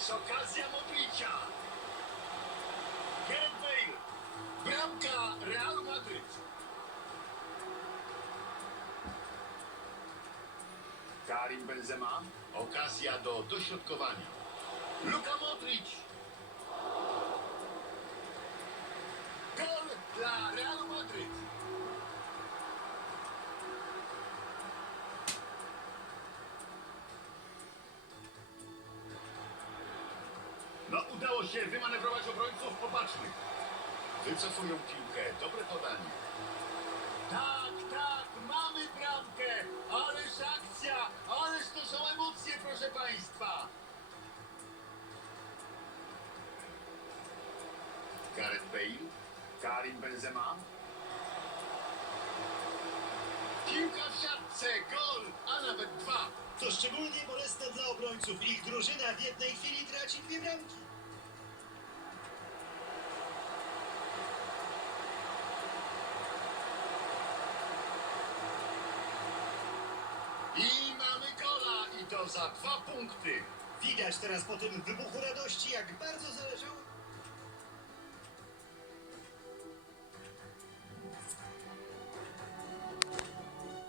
jest okazja Modricia. Gareth Bale. Bramka Real Madryt. Karim Benzema. Okazja do dośrodkowania. Luka Modric. Gol dla Realu Madryt. No, udało się wymanewrować obrońców popatrznych. Wycofują piłkę. Dobre podanie. Tak, tak, mamy bramkę. Ależ akcja, ależ to są emocje, proszę Państwa. Gareth Bale, Karim Benzema. Piłka w siatce, gol, a nawet dwa. To szczególnie bolesne dla obrońców. Ich drużyna w jednej chwili traci dwie bramki. I mamy gola i to za dwa punkty. Widać teraz po tym wybuchu radości, jak bardzo